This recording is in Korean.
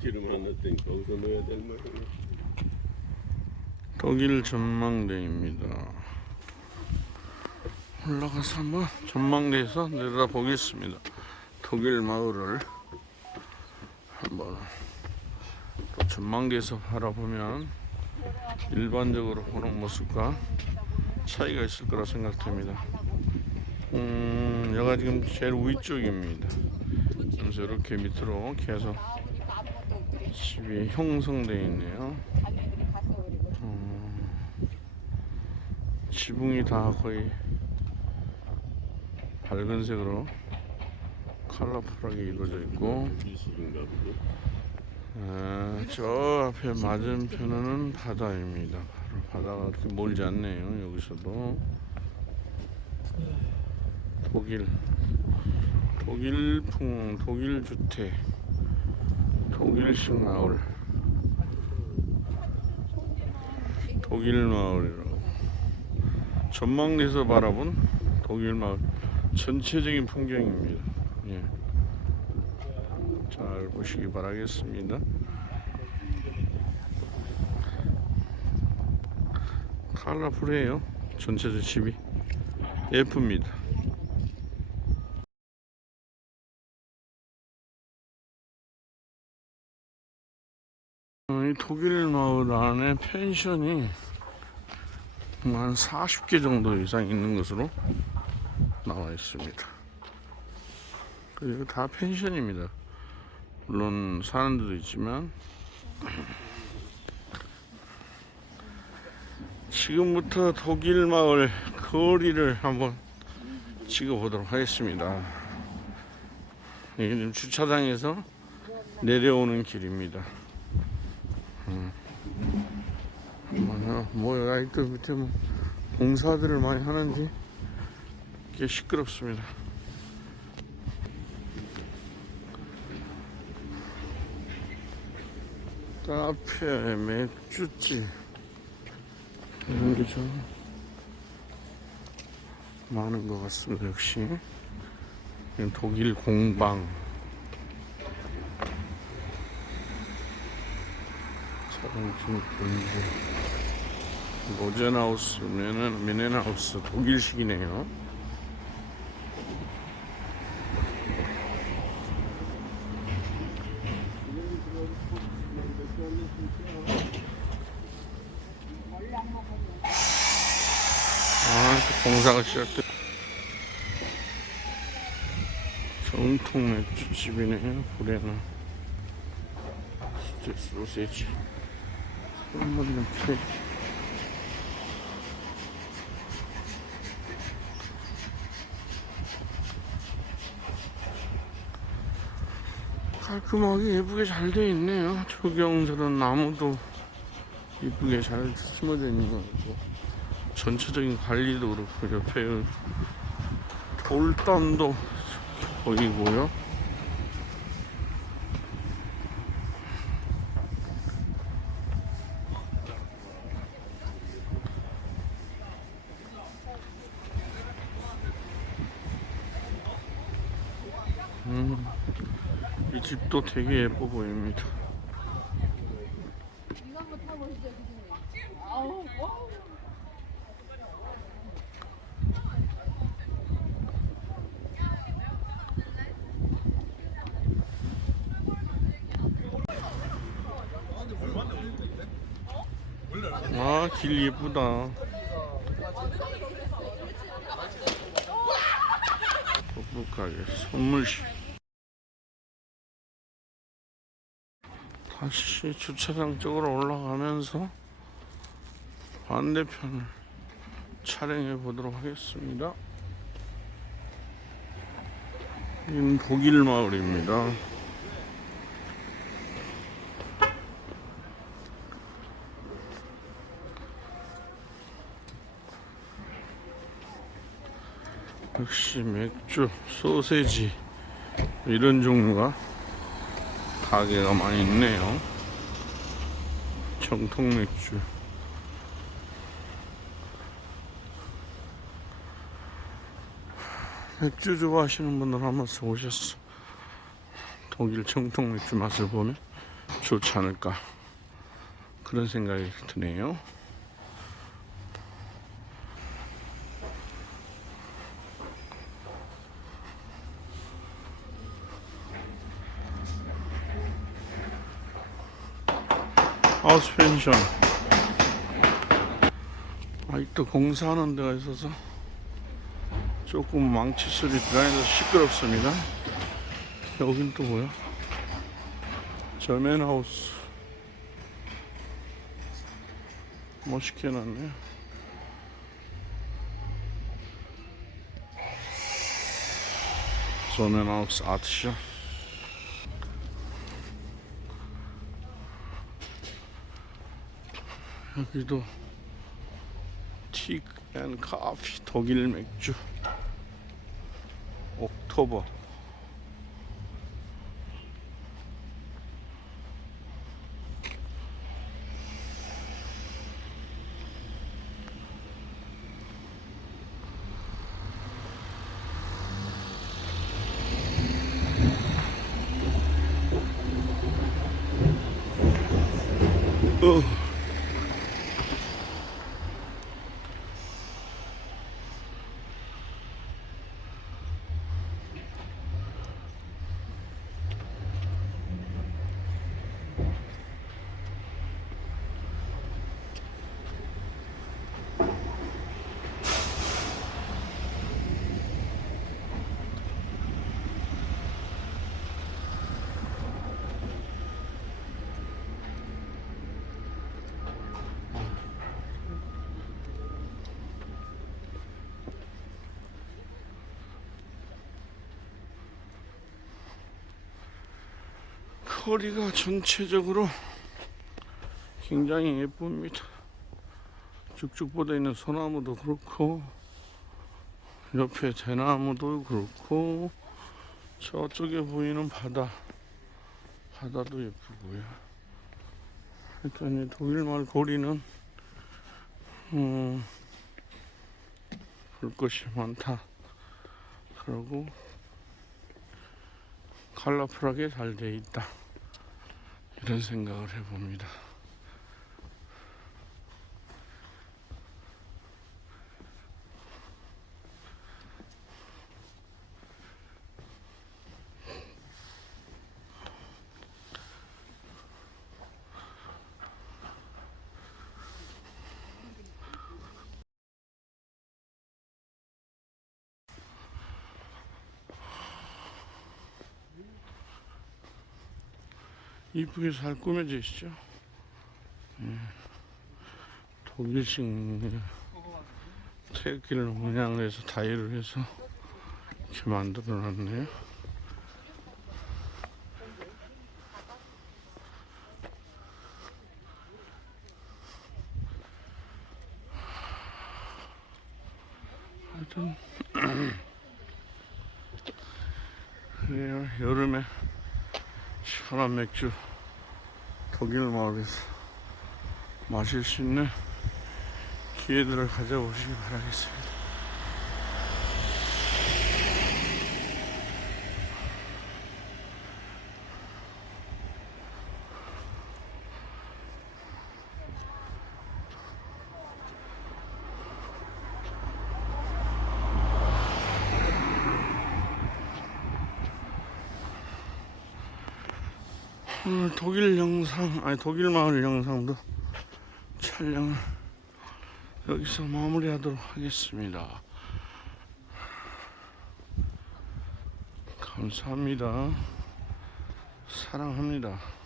기름 안 넣었더니 거기서 넣어야 될 모양이야. 독일 전망대입니다. 올라가서 한번 전망대에서 내려다 보겠습니다. 독일 마을을 한번 또 전망대에서 바라보면 일반적으로 보는 모습과 차이가 있을 거라 생각됩니다. 음, 여기가 지금 제일 위쪽입니다. 그래서 이렇게 밑으로 계속 집이 형성되어 있네요. 지붕이 다 거의 밝은 색으로 컬러풀하게 이루어져 있고. 아, 저 앞에 맞은편은 바다입니다. 바로 바다가 그렇게 멀지 않네요. 여기서도 독일 독일풍 독일 주택 독일식 마을 독일 마을이라고 전망대에서 바라본 독일 마을 전체적인 풍경입니다. 예. 잘 보시기 바라겠습니다. 컬러풀해요. 전체적 집이 예쁩니다. 이 독일 마을 안에 펜션이 한 40개 정도 이상 있는 것으로 나와 있습니다. 그리고 다 펜션입니다. 물론 사는 데도 있지만 지금부터 독일 마을 거리를 한번 찍어 보도록 하겠습니다. 지금 주차장에서 내려오는 길입니다. 음. 뭐야, 뭐야, 아직도 밑에 뭐 공사들을 많이 하는지 꽤 시끄럽습니다. 카페, 맥주집 이런 게 좀 많은 것 같습니다. 역시 독일 공방 자동차 본부 로젠하우스, 메넨, 메넨하우스 독일식이네요. 아, 또 공사가 시작돼. 정통 맥주집이네요. 불에는 진짜 소세지. 한번 이렇게. 깔끔하게 예쁘게 잘 돼 있네요. 조경들은 나무도 이쁘게 잘 심어져 있는 것 같고. 전체적인 관리도 그렇고 옆에 돌담도 보이고요. 음, 이 집도 되게 예뻐 보입니다. 아, 길 예쁘다. 복북하게 선물실. 다시 주차장 쪽으로 올라가면서 반대편을 촬영해 보도록 하겠습니다. 여기는 독일 마을입니다. 역시 맥주, 소세지 이런 종류가 가게가 많이 있네요. 정통 맥주. 맥주 좋아하시는 분들 한 번씩 오셨어. 독일 정통 맥주 맛을 보면 좋지 않을까 그런 생각이 드네요. 하우스 펜션 아직도 공사하는 데가 있어서 조금 망치 소리 들어가서 시끄럽습니다. 여긴 또 뭐야? 저맨하우스 멋있게 해놨네. 저맨하우스 아트샵. 여기도 티앤 커피 독일 맥주 옥토버 어. 거리가 전체적으로 굉장히 예쁩니다. 쭉쭉 뻗어 있는 소나무도 그렇고 옆에 대나무도 그렇고 저쪽에 보이는 바다 바다도 예쁘고요. 일단 이 독일말 거리는 음, 볼 것이 많다. 그러고 컬러풀하게 잘 돼 있다. 이런 생각을 해봅니다. 이쁘게 잘 꾸며져 있죠. 예. 독일식 태극기를 모양을 해서 다이를 해서 이렇게 만들어 놨네요. 여름에 시원한 맥주 독일 마을에서 마실 수 있는 기회들을 가져보시기 바라겠습니다. 오늘 독일 영상, 아니 독일 마을 영상도 촬영을 여기서 마무리하도록 하겠습니다. 감사합니다. 사랑합니다.